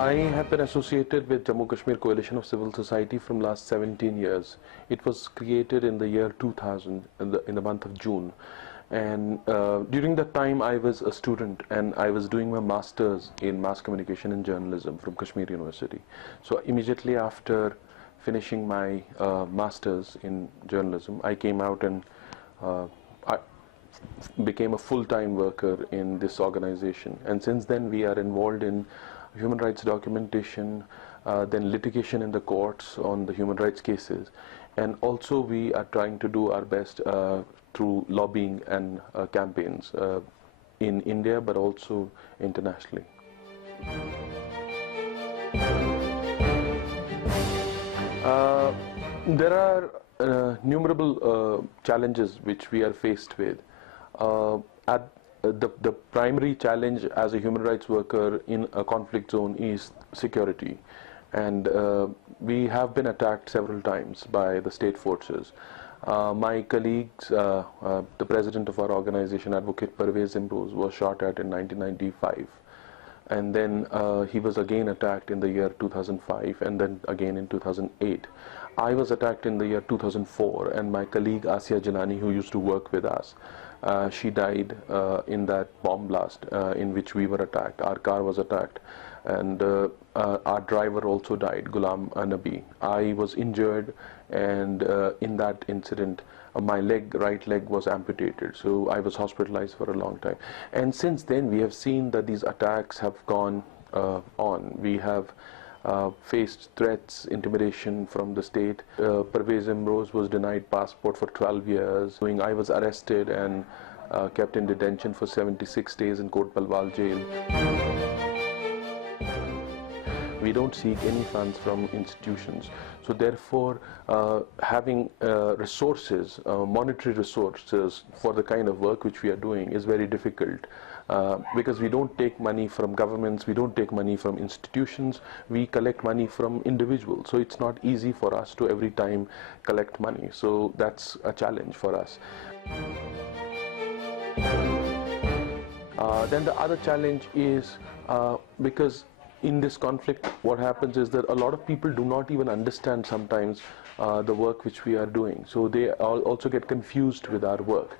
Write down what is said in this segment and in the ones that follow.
I have been associated with Jammu Kashmir Coalition of Civil Society from last 17 years. It was created in the year 2000 in the month of June. And during that time I was a student and I was doing my masters in mass communication and journalism from Kashmir University. So immediately after finishing my masters in journalism, I came out and I became a full-time worker in this organization. And since then we are involved in human rights documentation, then litigation in the courts on the human rights cases, and also we are trying to do our best through lobbying and campaigns in India but also internationally. There are numerable challenges which we are faced with. The primary challenge as a human rights worker in a conflict zone is security, and we have been attacked several times by the state forces. My colleagues, the president of our organization, Advocate Pervaiz, was shot at in 1995, and then he was again attacked in the year 2005 and then again in 2008. I was attacked in the year 2004, and my colleague Asya Janani, who used to work with us, she died in that bomb blast in which we were attacked. Our car was attacked, and our driver also died, Ghulam Nabi. I was injured, and in that incident my right leg was amputated, so I was hospitalized for a long time. And since then we have seen that these attacks have gone on. We have faced threats, intimidation from the state. Pervaiz was denied passport for 12 years. I was arrested and kept in detention for 76 days in Kot Palwal jail. We don't seek any funds from institutions. So therefore, having resources, monetary resources for the kind of work which we are doing is very difficult. Because we don't take money from governments, we don't take money from institutions, we collect money from individuals. So it's not easy for us to every time collect money. So that's a challenge for us. Then the other challenge is because in this conflict what happens is that a lot of people do not even understand sometimes the work which we are doing. So they also get confused with our work.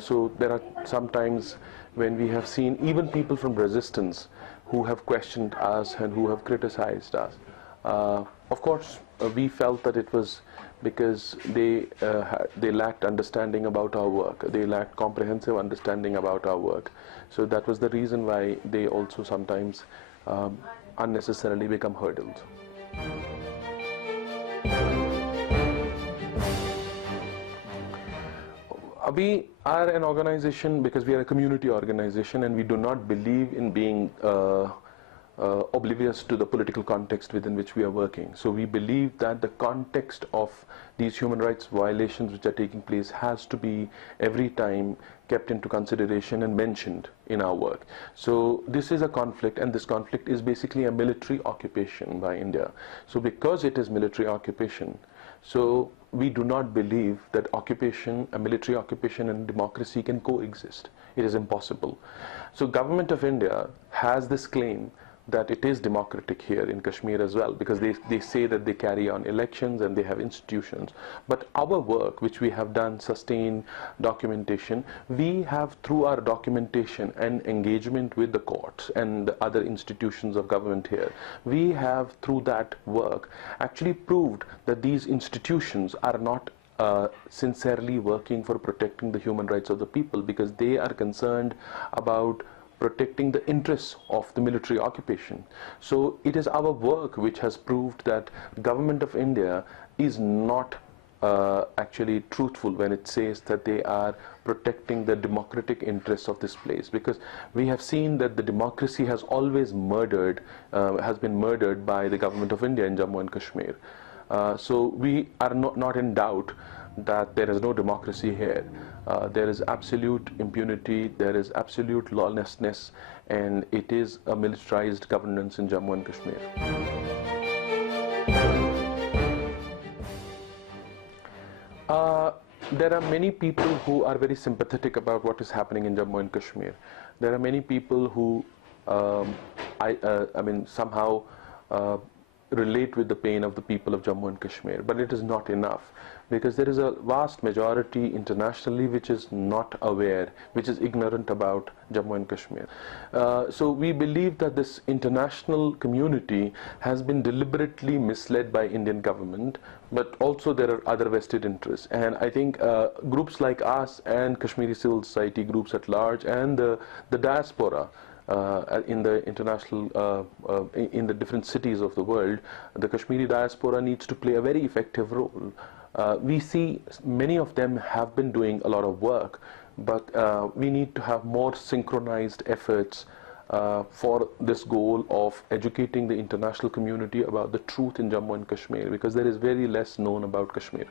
So there are sometimes when we have seen even people from resistance who have questioned us and who have criticized us. Of course, we felt that it was because they lacked understanding about our work. They lacked comprehensive understanding about our work. So that was the reason why they also sometimes unnecessarily become hurdles. We are an organization because we are a community organization, and we do not believe in being oblivious to the political context within which we are working. So we believe that the context of these human rights violations which are taking place has to be every time kept into consideration and mentioned in our work. So this is a conflict, and this conflict is basically a military occupation by India. So because it is military occupation, so we do not believe that occupation, a military occupation, and democracy can coexist. It is impossible. So government of India has this claim that it is democratic here in Kashmir as well, because they say that they carry on elections and they have institutions. But our work, which we have done, sustained documentation, we have through our documentation and engagement with the courts and the other institutions of government here, we have through that work actually proved that these institutions are not sincerely working for protecting the human rights of the people, because they are concerned about protecting the interests of the military occupation. So it is our work which has proved that the government of India is not actually truthful when it says that they are protecting the democratic interests of this place, because we have seen that the democracy has always been murdered by the government of India in Jammu and Kashmir. So we are not in doubt that there is no democracy here. There is absolute impunity, there is absolute lawlessness, and it is a militarized governance in Jammu and Kashmir. There are many people who are very sympathetic about what is happening in Jammu and Kashmir. There are many people who I mean, somehow relate with the pain of the people of Jammu and Kashmir, but it is not enough, because there is a vast majority internationally which is not aware, which is ignorant about Jammu and Kashmir. So we believe that this international community has been deliberately misled by Indian government, but also there are other vested interests. And I think groups like us and Kashmiri civil society groups at large and the diaspora in the international, in the different cities of the world, the Kashmiri diaspora needs to play a very effective role. We see many of them have been doing a lot of work, but we need to have more synchronized efforts for this goal of educating the international community about the truth in Jammu and Kashmir, because there is very less known about Kashmir.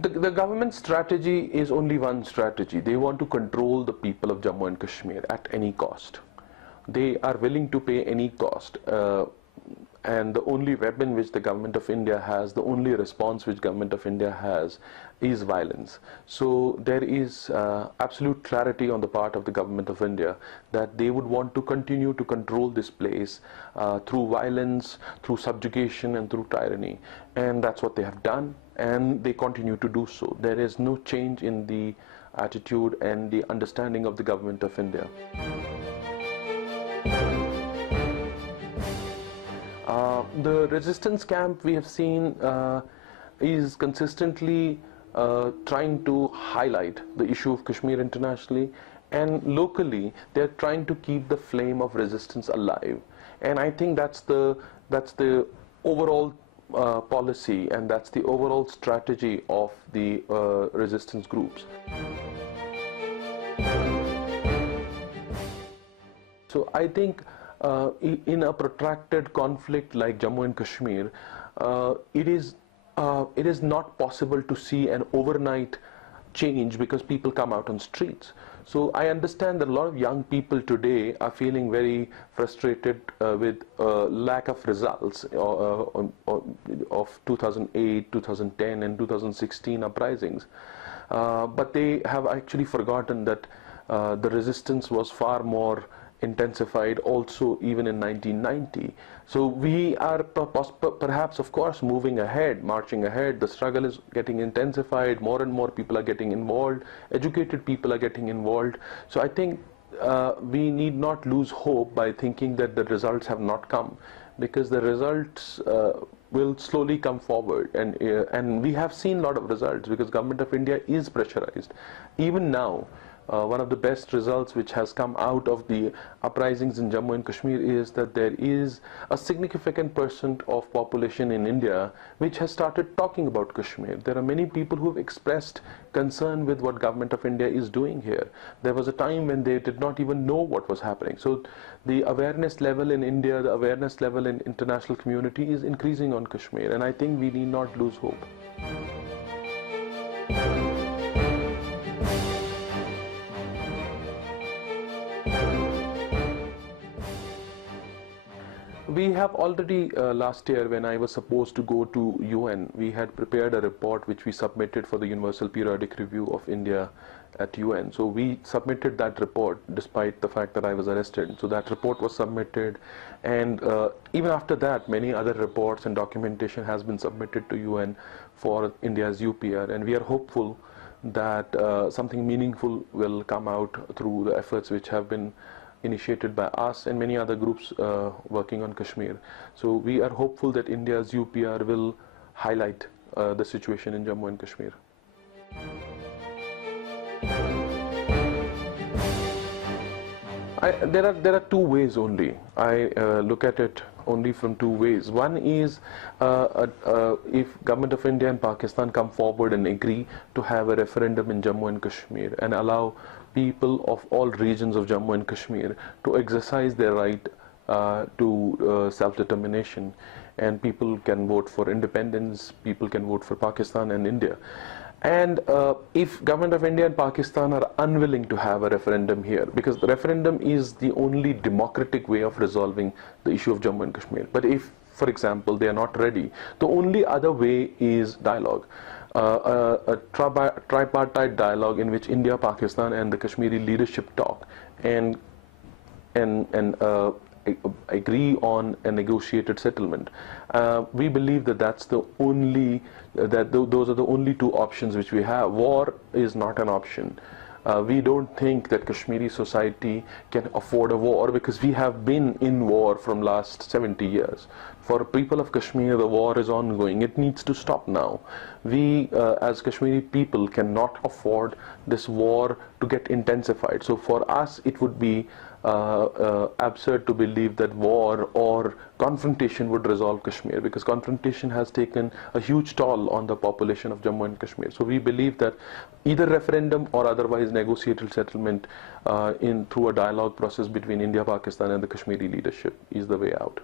The government strategy is only one strategy. They want to control the people of Jammu and Kashmir at any cost. They are willing to pay any cost. And the only weapon which the government of India has, the only response which government of India has, is violence. So there is absolute clarity on the part of the government of India that they would want to continue to control this place through violence, through subjugation and through tyranny. And that's what they have done, and they continue to do so. There is no change in the attitude and the understanding of the government of India. The resistance camp we have seen is consistently trying to highlight the issue of Kashmir internationally, and locally they're trying to keep the flame of resistance alive. And I think that's the overall policy, and that's the overall strategy of the resistance groups. So I think in a protracted conflict like Jammu and Kashmir, it is not possible to see an overnight change because people come out on streets. So I understand that a lot of young people today are feeling very frustrated with lack of results of 2008, 2010 and 2016 uprisings. But they have actually forgotten that the resistance was far more intensified also even in 1990. So we are perhaps, of course, moving ahead, marching ahead. The struggle is getting intensified. More and more people are getting involved. Educated people are getting involved. So I think we need not lose hope by thinking that the results have not come, because the results will slowly come forward, and we have seen a lot of results because government of India is pressurized. Even now, one of the best results which has come out of the uprisings in Jammu and Kashmir is that there is a significant percent of population in India which has started talking about Kashmir. There are many people who have expressed concern with what government of India is doing here. There was a time when they did not even know what was happening. So the awareness level in India, the awareness level in international community is increasing on Kashmir, and I think we need not lose hope. We have already, last year when I was supposed to go to UN, we had prepared a report which we submitted for the Universal Periodic Review of India at UN. So we submitted that report despite the fact that I was arrested. So that report was submitted, and even after that many other reports and documentation has been submitted to UN for India's UPR, and we are hopeful that something meaningful will come out through the efforts which have been initiated by us and many other groups working on Kashmir. So we are hopeful that India's UPR will highlight the situation in Jammu and Kashmir. There are two ways only. I look at it only from two ways. One is if government of India and Pakistan come forward and agree to have a referendum in Jammu and Kashmir and allow people of all regions of Jammu and Kashmir to exercise their right to self-determination, and people can vote for independence, people can vote for Pakistan and India. And if government of India and Pakistan are unwilling to have a referendum here, because the referendum is the only democratic way of resolving the issue of Jammu and Kashmir. But if, for example, they are not ready, the only other way is dialogue. tripartite dialogue in which India, Pakistan, and the Kashmiri leadership talk and agree on a negotiated settlement. We believe that that's the only those are the only two options which we have. War is not an option. We don't think that Kashmiri society can afford a war, because we have been in war from last 70 years. For people of Kashmir, the war is ongoing. It needs to stop now. We, as Kashmiri people, cannot afford this war to get intensified. So for us, it would be absurd to believe that war or confrontation would resolve Kashmir, because confrontation has taken a huge toll on the population of Jammu and Kashmir. So we believe that either referendum or otherwise negotiated settlement through a dialogue process between India, Pakistan, and the Kashmiri leadership is the way out.